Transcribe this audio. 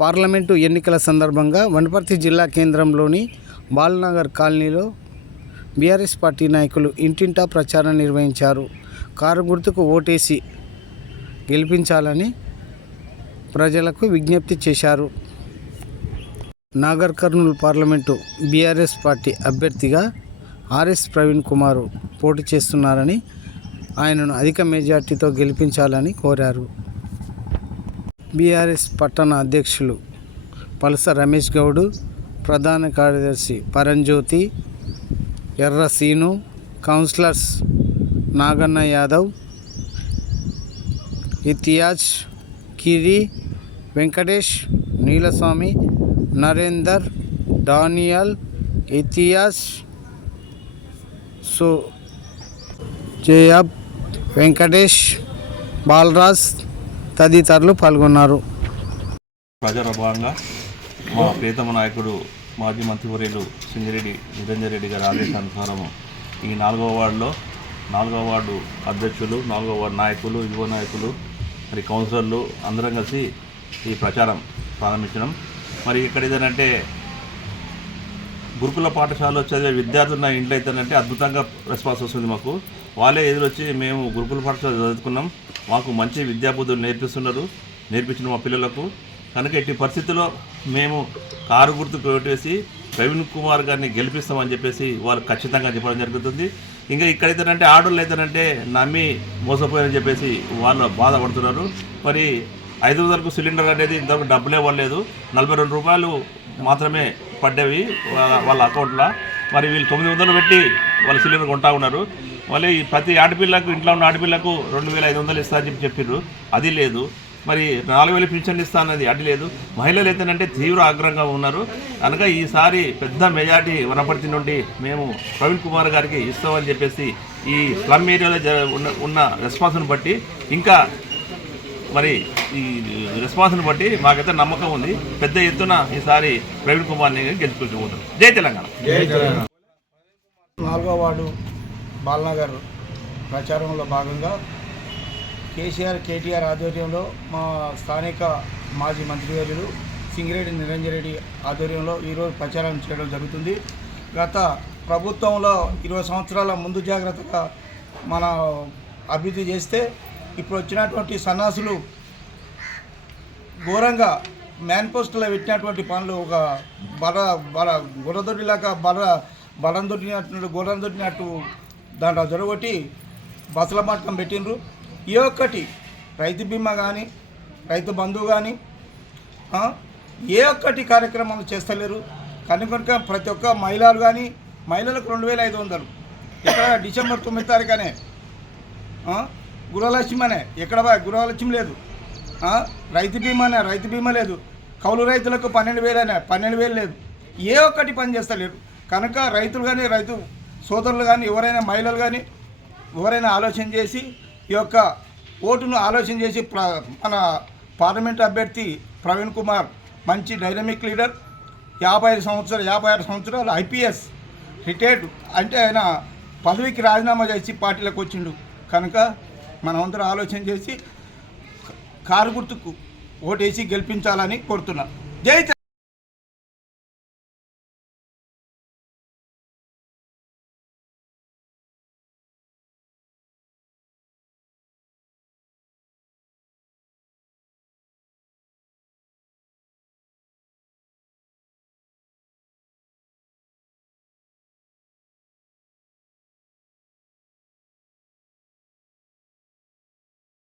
Parliament ఎన్నికల సందర్భంగా వనపర్తి జిల్లా కేంద్రంలోని బాలనగర్ కాలనీలో బీఆర్ఎస్ పార్టీ నాయకులు ఇంటింటా ప్రచారం నిర్వహించారు. కారు గుర్తుకు ఓటేసి గెలిపించాలని ప్రజలకు విజ్ఞప్తి చేశారు. Nagar Kurnool parliament BRS party అభ్యర్థిగా ఆర్ఎస్ ప్రవీణ్ కుమార్ పోటీ చేస్తున్నారని, ఆయనను అధిక మెజార్టీతో గెలిపించాలని కోరారు. బీఆర్ఎస్ పట్టణ అధ్యక్షులు పలస రమేష్ గౌడ్, ప్రధాన కార్యదర్శి పరంజ్యోతి, ఎర్ర scene, counsellors Naganna Yadav, Imtiaz, కిరి, Venkatesh, నీలస్వామి, Narender, Daniel, Imtiaz, జయాబ్, Venkatesh, Balraj తదితరులు పాల్గొన్నారు. ప్రచార భాగంగా మా ప్రియతమ నాయకుడు మాజీ మంత్రివర్యులు సింగిరెడ్డి నిరంజన్ రెడ్డి గారి ఆదేశానుసారం ఈ 4వ వార్డులో 4వ వార్డు అధ్యక్షులు, 4వ వార్డు నాయకులు, యువ నాయకులు, మరి కౌన్సిలర్లు అందరం కలిసి ఈ ప్రచారం ప్రారంభించడం. మరి ఇక్కడ ఏదంటే గురుకుల పాఠశాలలో చదివే విద్యార్థులు నా ఇంట్లో అయితేనంటే అద్భుతంగా రెస్పాన్స్ వస్తుంది. మాకు వాళ్ళే ఎదురొచ్చి మేము గురుకుల పాఠశాల చదువుకున్నాం, మాకు మంచి విద్యాబుద్ధులు నేర్పించిన మా పిల్లలకు కనుక ఎట్టి పరిస్థితుల్లో మేము కారు గుర్తుకు ఓటేసి ప్రవీణ్ కుమార్ గారిని గెలిపిస్తామని చెప్పేసి వాళ్ళు ఖచ్చితంగా చెప్పడం జరుగుతుంది. ఇంకా ఇక్కడైతేనంటే ఆర్డర్లు అయితేనంటే నమ్మి మోసపోయారని చెప్పేసి వాళ్ళు బాధపడుతున్నారు. మరి 500కు సిలిండర్ అనేది ఇంతవరకు డబ్బులే ఇవ్వలేదు, 42 రూపాయలు మాత్రమే పడ్డవి వాళ్ళ అకౌంట్లో. మరి వీళ్ళు 900 పెట్టి వాళ్ళ సిలిండర్ కొంటా ఉన్నారు. మళ్ళీ ప్రతి ఆడపిల్లకు, ఇంట్లో ఉన్న ఆడపిల్లకు 2500 ఇస్తా అని చెప్పారు, అది లేదు. మరి 4000 పింఛన్లు ఇస్తా అన్నది అది లేదు. మహిళలు అయితేనంటే తీవ్ర ఆగ్రహంగా ఉన్నారు. కనుక ఈసారి పెద్ద మెజార్టీ వనపర్తి నుండి మేము ప్రవీణ్ కుమార్ గారికి ఇస్తామని చెప్పేసి ఈ స్లమ్ ఏరియాలో ఉన్న రెస్పాన్స్ని బట్టి, ఇంకా మరి ఈ రెస్పాన్స్ని బట్టి మాకైతే నమ్మకం ఉంది. పెద్ద ఎత్తున ఈసారి ప్రవీణ్ కుమార్ని గెలుచుకుంటున్నాం. జై తెలంగాణ. 4వ వార్డు బాలనగర్ ప్రచారంలో భాగంగా కేటీఆర్ ఆధ్వర్యంలో మా స్థానిక మాజీ మంత్రివర్యులు సింగిరెడ్డి నిరంజన్ రెడ్డి ఆధ్వర్యంలో ఈరోజు ప్రచారం చేయడం జరుగుతుంది. గత ప్రభుత్వంలో 20 సంవత్సరాల ముందు జాగ్రత్తగా మన అభివృద్ధి చేస్తే ఇప్పుడు వచ్చినటువంటి సన్నాసులు ఘోరంగా మేనిఫెస్టోలో పెట్టినటువంటి పనులు ఒక గుర్రదొడ్డిలాగా బలం దొరికినట్టు దాంట్లో జరగొట్టి బసల మట్టం పెట్టిండ్రు. ఏ ఒక్కటి రైతు బీమా కానీ, రైతు బంధువు కానీ ఏ ఒక్కటి కార్యక్రమాలు చేస్తలేరు. కనుక ప్రతి ఒక్క మహిళలు కానీ, మహిళలకు 2500 ఇక్కడ డిసెంబర్ 9 తారీఖునే గృహలక్ష్మి అనే ఎక్కడ గృహలక్ష్మి లేదు, రైతు బీమా లేదు, కౌలు రైతులకు 12,000 లేదు. ఏ ఒక్కటి పని చేస్తలేరు. కనుక రైతులు కానీ, రైతు సోదరులు కానీ, ఎవరైనా మహిళలు కానీ ఎవరైనా ఆలోచన చేసి ఈ యొక్క ఓటును ఆలోచన చేసి మన పార్లమెంట్ అభ్యర్థి ప్రవీణ్ కుమార్ మంచి డైనమిక్ లీడర్, 56 సంవత్సరాలు ఐపీఎస్ రిటైర్డ్, అంటే ఆయన పదవికి రాజీనామా చేసి పార్టీలకు వచ్చిండు. కనుక మనమందరం ఆలోచన చేసి కారు గుర్తుకు ఓటేసి గెలిపించాలని కోరుతున్నాం. జై